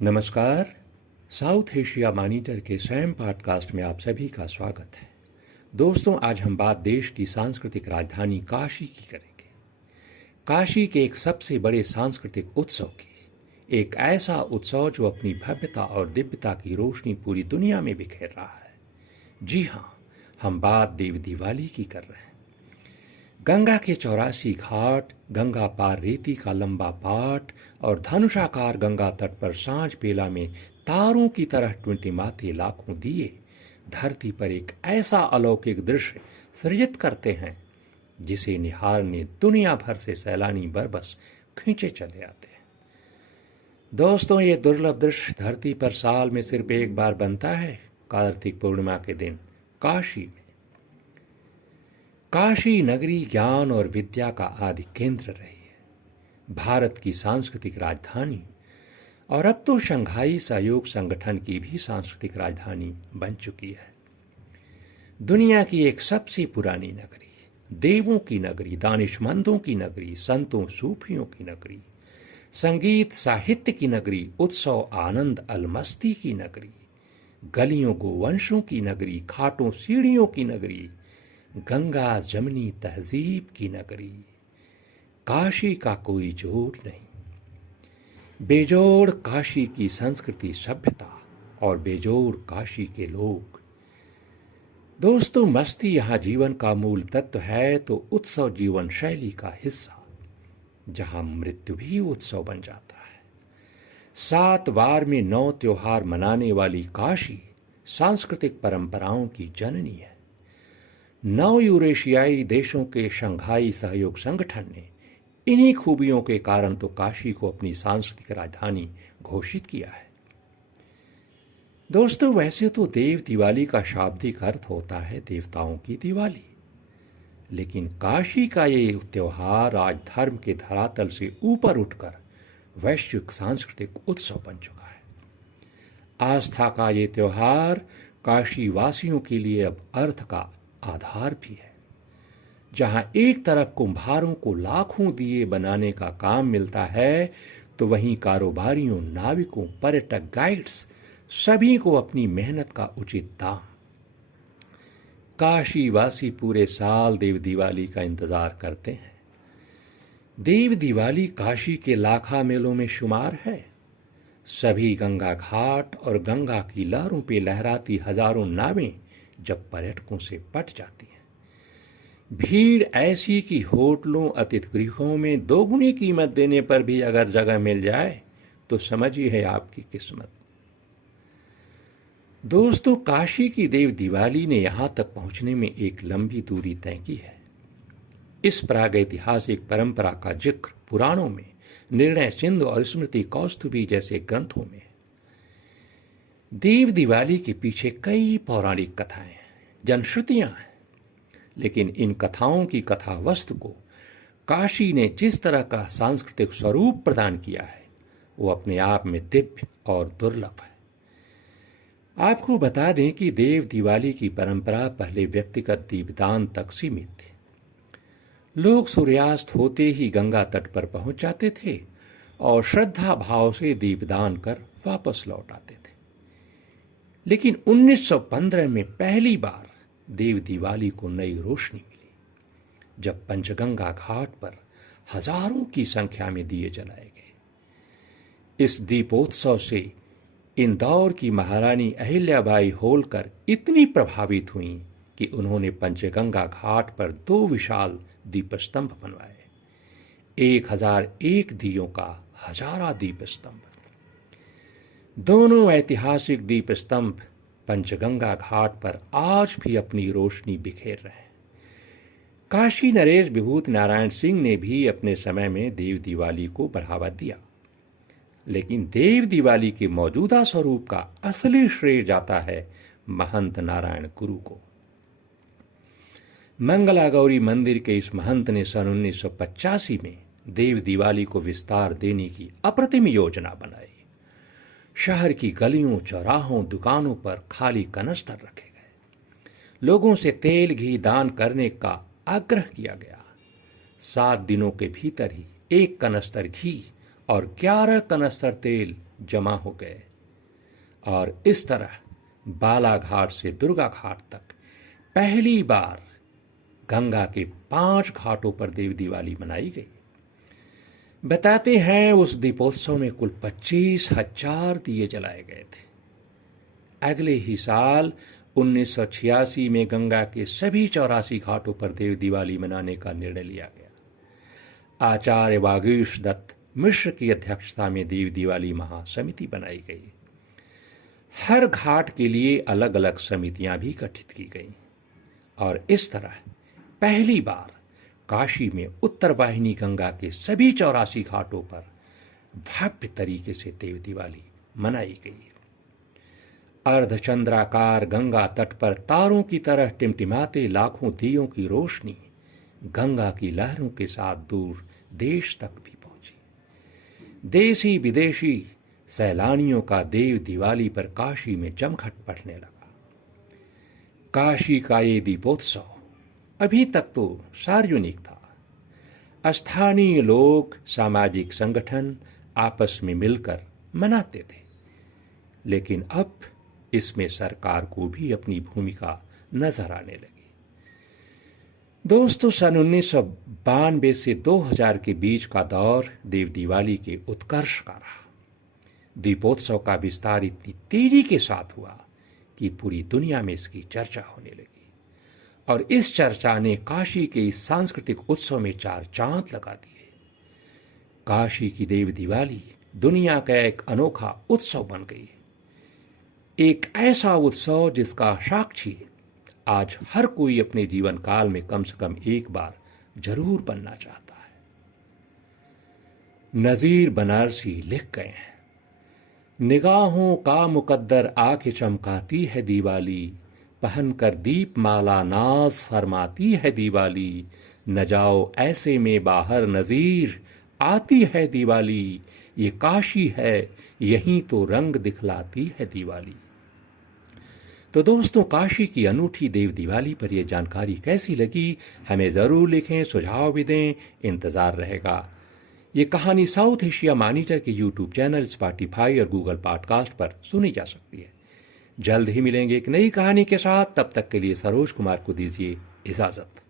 नमस्कार। South Asia monitor के स्वयं पॉडकास्ट में आप सभी का स्वागत है। दोस्तों, आज हम बात देश की सांस्कृतिक राजधानी काशी की करेंगे। काशी के एक सबसे बड़े सांस्कृतिक उत्सव की, एक ऐसा उत्सव जो अपनी भव्यता और दिव्यता की रोशनी पूरी दुनिया में बिखेर रहा है। जी हाँ, हम बात देव दिवाली की कर रहे हैं। गंगा के 84 घाट, गंगा पार रेती का लंबा पाट और धनुषाकार गंगा तट पर सांझ बेला में तारों की तरह टिमटिमाते लाखों दिए धरती पर एक ऐसा अलौकिक दृश्य सृजित करते हैं जिसे निहारने दुनिया भर से सैलानी बरबस खींचे चले आते हैं। दोस्तों, ये दुर्लभ दृश्य धरती पर साल में सिर्फ एक बार बनता है, कार्तिक पूर्णिमा के दिन काशी में। काशी नगरी ज्ञान और विद्या का आदि केंद्र रही है, भारत की सांस्कृतिक राजधानी, और अब तो शंघाई सहयोग संगठन की भी सांस्कृतिक राजधानी बन चुकी है। दुनिया की एक सबसे पुरानी नगरी, देवों की नगरी, दानिशमंदों की नगरी, संतों सूफियों की नगरी, संगीत साहित्य की नगरी, उत्सव आनंद अलमस्ती की नगरी, गलियों गोवंशों की नगरी, घाटों सीढ़ियों की नगरी, गंगा जमनी तहजीब की नगरी। काशी का कोई जोड़ नहीं। बेजोड़ काशी की संस्कृति सभ्यता और बेजोड़ काशी के लोग। दोस्तों, मस्ती यहाँ जीवन का मूल तत्व है तो उत्सव जीवन शैली का हिस्सा, जहाँ मृत्यु भी उत्सव बन जाता है। 7 वार में 9 त्योहार मनाने वाली काशी सांस्कृतिक परंपराओं की जननी है। 9 यूरेशियाई देशों के शंघाई सहयोग संगठन ने इन्हीं खूबियों के कारण तो काशी को अपनी सांस्कृतिक राजधानी घोषित किया है। दोस्तों, वैसे तो देव दिवाली का शाब्दिक अर्थ होता है देवताओं की दिवाली, लेकिन काशी का ये त्योहार आज धर्म के धरातल से ऊपर उठकर वैश्विक सांस्कृतिक उत्सव बन चुका है। आस्था का ये त्योहार काशी वासियों के लिए अब अर्थ का आधार भी है। जहां एक तरफ कुम्हारों को लाखों दिए बनाने का काम मिलता है, तो वहीं कारोबारियों, नाविकों, पर्यटक, गाइड्स सभी को अपनी मेहनत का उचित दाम। काशी वासी पूरे साल देव दिवाली का इंतजार करते हैं। देव दिवाली काशी के लाखा मेलों में शुमार है। सभी गंगा घाट और गंगा की लहरों पे लहराती हजारों नावें जब पर्यटकों से पट जाती हैं, भीड़ ऐसी कि होटलों, अतिथि गृहों में दोगुनी कीमत देने पर भी अगर जगह मिल जाए तो समझिए है आपकी किस्मत। दोस्तों, काशी की देव दिवाली ने यहां तक पहुंचने में एक लंबी दूरी तय की है। इस प्रागैतिहासिक परंपरा का जिक्र पुराणों में, निर्णय सिंधु और स्मृति कौस्तुभी जैसे ग्रंथों में। देव दिवाली के पीछे कई पौराणिक कथाएं हैं, जनश्रुतियां हैं, लेकिन इन कथाओं की कथा वस्तु को काशी ने जिस तरह का सांस्कृतिक स्वरूप प्रदान किया है, वो अपने आप में दिव्य और दुर्लभ है। आपको बता दें कि देव दिवाली की परंपरा पहले व्यक्तिगत दीपदान तक सीमित थी। लोग सूर्यास्त होते ही गंगा तट पर पहुंच जाते थे और श्रद्धा भाव से दीपदान कर वापस लौट आते थे। लेकिन 1915 में पहली बार देव दिवाली को नई रोशनी मिली, जब पंचगंगा घाट पर हजारों की संख्या में दिए जलाए गए। इस दीपोत्सव से इंदौर की महारानी अहिल्याबाई होलकर इतनी प्रभावित हुईं कि उन्होंने पंचगंगा घाट पर 2 विशाल दीपस्तंभ बनवाए। 1001 दियों का हजारा दीपस्तंभ। दोनों ऐतिहासिक दीपस्तंभ पंचगंगा घाट पर आज भी अपनी रोशनी बिखेर रहे हैं। काशी नरेश विभूति नारायण सिंह ने भी अपने समय में देव दिवाली को बढ़ावा दिया, लेकिन देव दिवाली के मौजूदा स्वरूप का असली श्रेय जाता है महंत नारायण गुरु को। मंगला गौरी मंदिर के इस महंत ने सन 1985 में देव दिवाली को विस्तार देने की अप्रतिम योजना बनाई। शहर की गलियों, चौराहों, दुकानों पर खाली कनस्तर रखे गए। लोगों से तेल घी दान करने का आग्रह किया गया। 7 दिनों के भीतर ही 1 कनस्तर घी और 11 कनस्तर तेल जमा हो गए और इस तरह बालाघाट से दुर्गा घाट तक पहली बार गंगा के 5 घाटों पर देव दिवाली मनाई गई। बताते हैं उस दीपोत्सव में कुल 25,000 दिए जलाए गए थे। अगले ही साल 1986 में गंगा के सभी 84 घाटों पर देव दिवाली मनाने का निर्णय लिया गया। आचार्य वागीश दत्त मिश्र की अध्यक्षता में देव दिवाली महासमिति बनाई गई। हर घाट के लिए अलग अलग समितियां भी गठित की गईं और इस तरह पहली बार काशी में उत्तर वाहिनी गंगा के सभी 84 घाटों पर भव्य तरीके से देव दिवाली मनाई गई। अर्धचंद्राकार गंगा तट पर तारों की तरह टिमटिमाते लाखों दियों की रोशनी गंगा की लहरों के साथ दूर देश तक भी पहुंची। देसी विदेशी सैलानियों का देव दिवाली पर काशी में जमघट पड़ने लगा। काशी का ये दीपोत्सव अभी तक तो सार्वजनिक था। स्थानीय लोग, सामाजिक संगठन आपस में मिलकर मनाते थे, लेकिन अब इसमें सरकार को भी अपनी भूमिका नजर आने लगी। दोस्तों, सन 1992 से 2000 के बीच का दौर देव दिवाली के उत्कर्ष का रहा। दीपोत्सव का विस्तार इतनी तेजी के साथ हुआ कि पूरी दुनिया में इसकी चर्चा होने लगी और इस चर्चा ने काशी के इस सांस्कृतिक उत्सव में 4 चांद लगा दिए। काशी की देव दिवाली दुनिया का एक अनोखा उत्सव बन गई, एक ऐसा उत्सव जिसका साक्षी आज हर कोई अपने जीवन काल में कम से कम एक बार जरूर बनना चाहता है। नजीर बनारसी लिख गए हैं, निगाहों का मुकद्दर आंखें चमकाती है दिवाली, पहनकर दीप माला नाज फरमाती है दिवाली, न जाओ ऐसे में बाहर नजीर आती है दिवाली, ये काशी है यहीं तो रंग दिखलाती है दिवाली। तो दोस्तों, काशी की अनूठी देव दिवाली पर यह जानकारी कैसी लगी हमें जरूर लिखें, सुझाव भी दें, इंतजार रहेगा। ये कहानी साउथ एशिया मॉनिटर के यूट्यूब चैनल, स्पॉटिफाई और गूगल पॉडकास्ट पर सुनी जा सकती है। जल्द ही मिलेंगे एक नई कहानी के साथ, तब तक के लिए सरोज कुमार को दीजिए इजाजत।